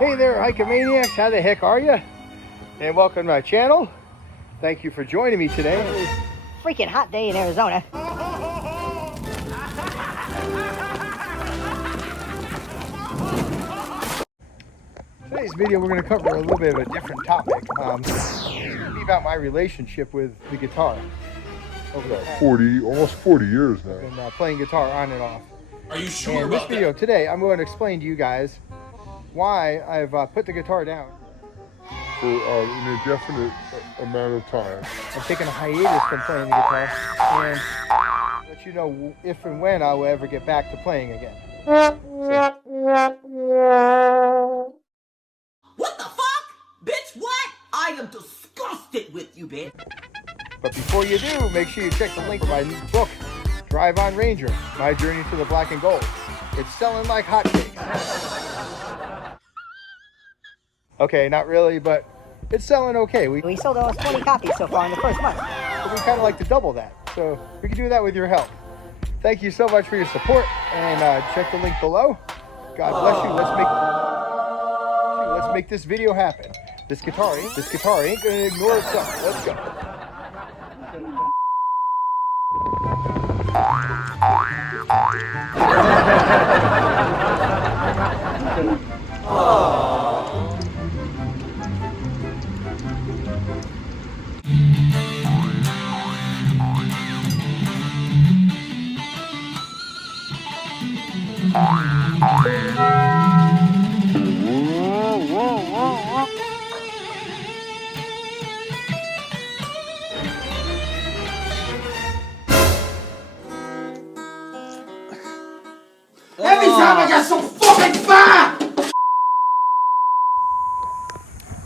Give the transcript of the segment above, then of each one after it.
Hey there, Hike-a-Maniacs, how the heck are you? And welcome to my channel. Thank you for joining me today. Freaking hot day in Arizona. Today's video we're going to cover a little bit of a different topic. It's going to be about my relationship with the guitar. Over 40, almost 40 years now. I've been playing guitar on and off. Are you sure and about this video that? today, I'm going to explain to you guys why I've put the guitar down. For an indefinite amount of time. I'm taking a hiatus from playing the guitar and let you know if and when I will ever get back to playing again. What the fuck? Bitch, what? I am disgusted with you, bitch. But before you do, make sure you check the link for my new book, Drive On Ranger, My Journey to the Black and Gold. It's selling like hotcakes. Okay, not really, but it's selling okay. We sold almost 20 copies so far in the first month. But we kind of like to double that, so we can do that with your help. Thank you so much for your support, and check the link below. God bless you. Let's make this video happen. This guitar ain't gonna ignore itself. Let's go. Every time I got so fucking fire!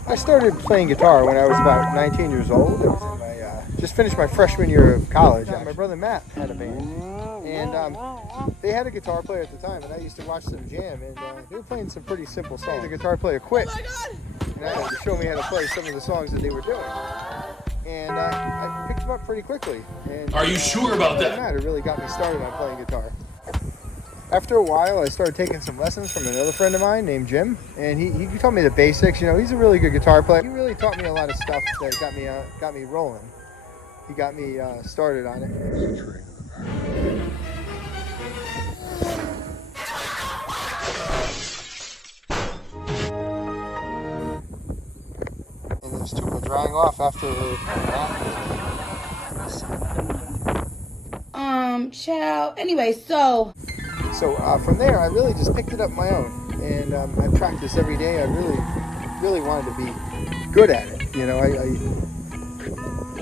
I started playing guitar when I was about 19 years old. I was in my, just finished my freshman year of college. My brother Matt had a band, and they had a guitar player at the time, and I used to watch them jam, and they were playing some pretty simple songs. The guitar player quit, and I had to show me how to play some of the songs that they were doing. And I picked them up pretty quickly. And, Are you sure about that? Matt, it really got me started on playing guitar. After a while, I started taking some lessons from another friend of mine named Jim, and he taught me the basics. You know, he's a really good guitar player. He really taught me a lot of stuff that got me rolling. He got me started on it. And those two were drying off after child. Anyway, so from there, I really just picked it up my own, and I practiced every day. I really wanted to be good at it. You know, I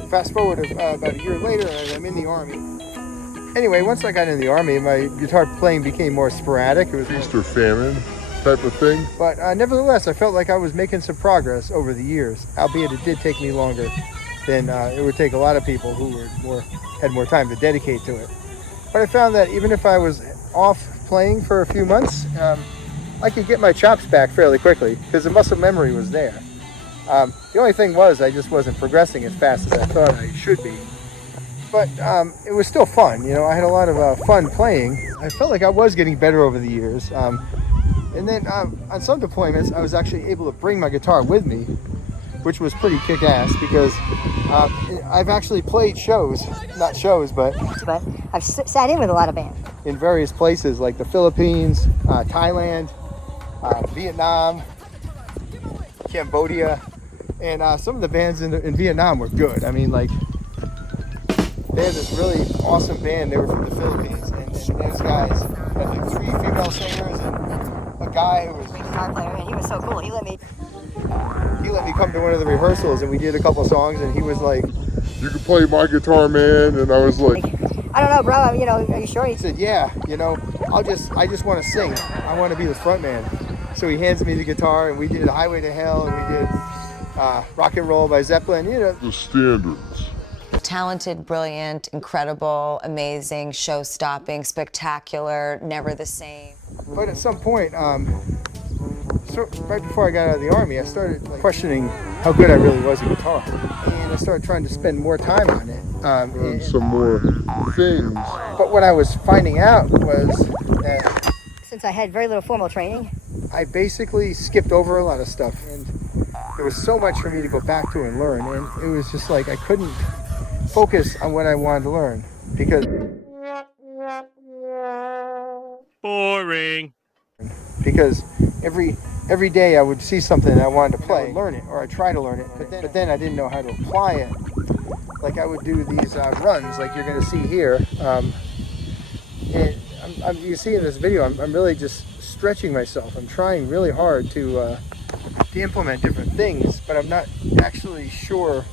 fast forward about a year later, and I'm in the Army. Anyway, once I got in the Army, my guitar playing became more sporadic. It was Feast or famine type of thing. But nevertheless, I felt like I was making some progress over the years, albeit it did take me longer than it would take a lot of people who had more time to dedicate to it. But I found that even if I was off playing for a few months, I could get my chops back fairly quickly because the muscle memory was there. The only thing was I just wasn't progressing as fast as I thought I should be. But it was still fun. You know, I had a lot of fun playing. I felt like I was getting better over the years. And then on some deployments, I was actually able to bring my guitar with me, which was pretty kick-ass because I've actually played shows, not shows, but I've sat in with a lot of bands. In various places like the Philippines, Thailand, Vietnam, Cambodia, and some of the bands in Vietnam were good. I mean, like, they had this really awesome band. They were from the Philippines, and those guys had like 3 female singers and a guy who was Great guitar player, and he was so cool. He let me come to one of the rehearsals, and we did a couple songs, and he was like, "You can play my guitar, man," and I was like, I don't know, bro. You know, are you sure? he said, "Yeah, you know, I just want to sing. I want to be the front man." So he hands me the guitar, and we did Highway to Hell, and we did Rock and Roll by Zeppelin, you know. the standards. Talented, brilliant, incredible, amazing, show-stopping, spectacular, never the same. But at some point, so right before I got out of the Army, I started questioning how good I really was at guitar. And I started trying to spend more time on it. And some more things. But what I was finding out was that Since I had very little formal training, I basically skipped over a lot of stuff, and there was so much for me to go back to and learn, and it was just like I couldn't focus on what I wanted to learn because boring. Because every day I would see something and I wanted to play, learn it, or I try to learn it, but then I didn't know how to apply it. Like I would do these runs, like you're going to see here, and you see in this video, I'm really just stretching myself. I'm trying really hard to implement different things, but I'm not actually sure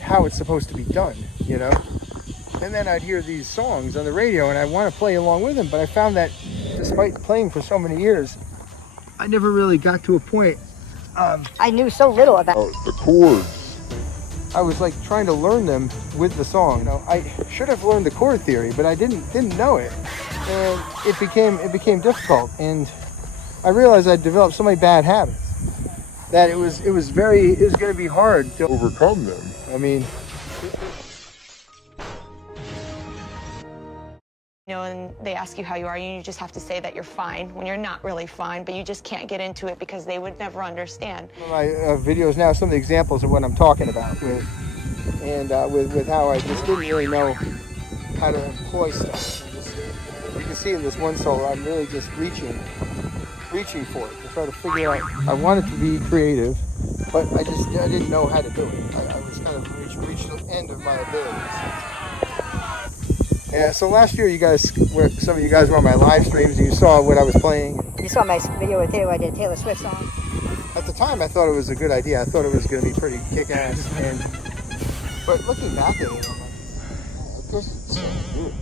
how it's supposed to be done, you know? And then I'd hear these songs on the radio and I want to play along with them, but I found that despite playing for so many years, I never really got to a point. I knew so little about The chords. I was like trying to learn them with the song. You know, I should have learned the chord theory, but I didn't know it, and it became difficult. And I realized I'd developed so many bad habits that it was going to be hard to Overcome them. I mean, You know, and they ask you how you are, and you just have to say that you're fine when you're not really fine, but you just can't get into it because they would never understand. my videos now, some of the examples of what I'm talking about with how I just didn't really know how to employ stuff. You can see in this one solo, I'm really just reaching for it to try to figure out. I wanted to be creative, but I didn't know how to do it. I was kind of reached the end of my abilities. Yeah, so last year some of you guys were on my live streams and you saw what I was playing. You saw my video with Taylor. I did a Taylor Swift song. At the time, I thought it was a good idea. I thought it was going to be pretty kick-ass. But looking back at it, I'm like, it doesn't sound good.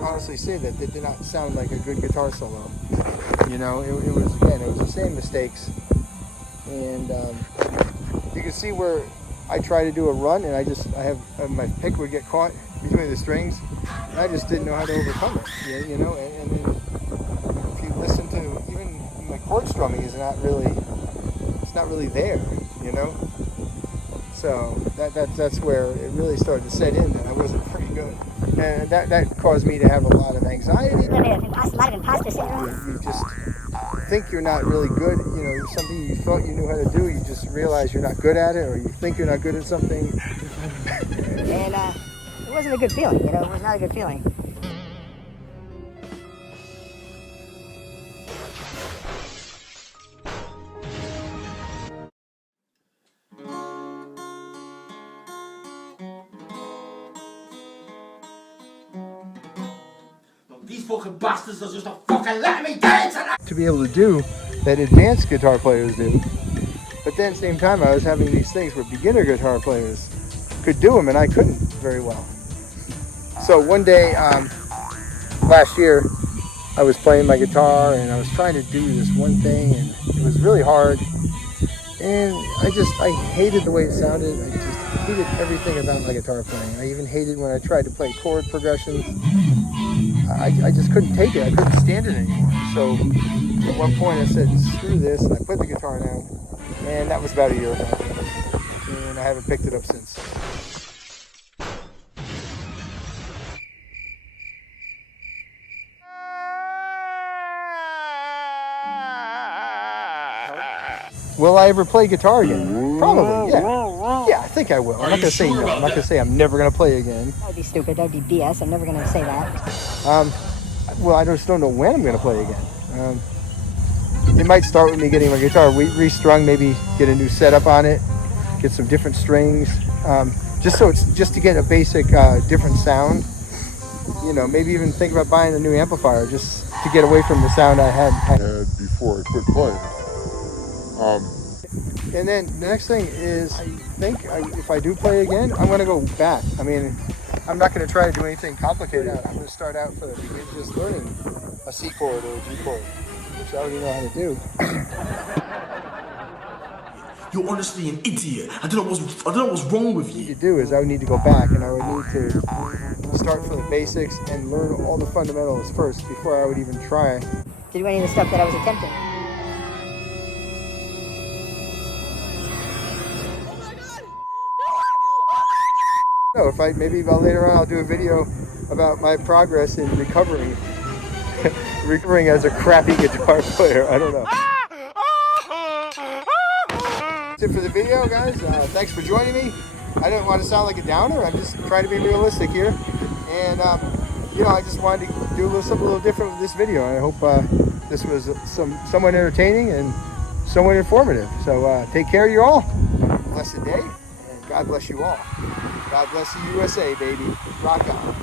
Honestly say that it did not sound like a good guitar solo. You know, it was the same mistakes. And you can see where I try to do a run and my pick would get caught between the strings. And I just didn't know how to overcome it, you know. And if you listen to even my chord strumming it's not really there, you know. So that's where it really started to set in that I wasn't pretty good, and that caused me to have a lot of anxiety. A lot of imposter syndrome. You just think you're not really good, you know, something you thought you knew how to do, you just realize you're not good at it, or you think you're not good at something. And it wasn't a good feeling, you know, it was not a good feeling. These fucking bastards are just not fucking letting me get into that. To be able to do that advanced guitar players do. But then at the same time, I was having these things where beginner guitar players could do them and I couldn't very well. So one day, last year, I was playing my guitar and I was trying to do this one thing and it was really hard. And I hated the way it sounded. I just hated everything about my guitar playing. I even hated when I tried to play chord progressions. I just couldn't take it. I couldn't stand it anymore. So at one point I said, screw this, and I put the guitar down. And that was about a year ago. And I haven't picked it up since. Will I ever play guitar again? Probably, yeah. Yeah, I think I will. I'm not going to say no. I'm not going to say I'm never going to play again. That would be stupid. That would be BS. I'm never going to say that. Well, I just don't know when I'm going to play again. It might start with me getting my guitar restrung, maybe get a new setup on it, get some different strings, just to get a basic different sound. You know, maybe even think about buying a new amplifier just to get away from the sound I had Before I quit playing. And then the next thing is, I think if I do play again, I'm going to go back. I mean, I'm not going to try to do anything complicated. I'm going to start out for the beginning, just learning a C chord or a G chord, which I already know how to do. You're honestly an idiot. I don't know what's wrong with you. What you do is I would need to go back and I would need to start from the basics and learn all the fundamentals first before I would even try. To do any of the stuff that I was attempting. So if maybe later on I'll do a video about my progress in recovering as a crappy guitar player. I don't know. That's it for the video, guys. Thanks for joining me. I don't want to sound like a downer. I'm just trying to be realistic here. And, you know, I just wanted to do something a little different with this video. I hope this was somewhat entertaining and somewhat informative. So take care of you all. Blessed day. And God bless you all. God bless the USA, baby. Rock on.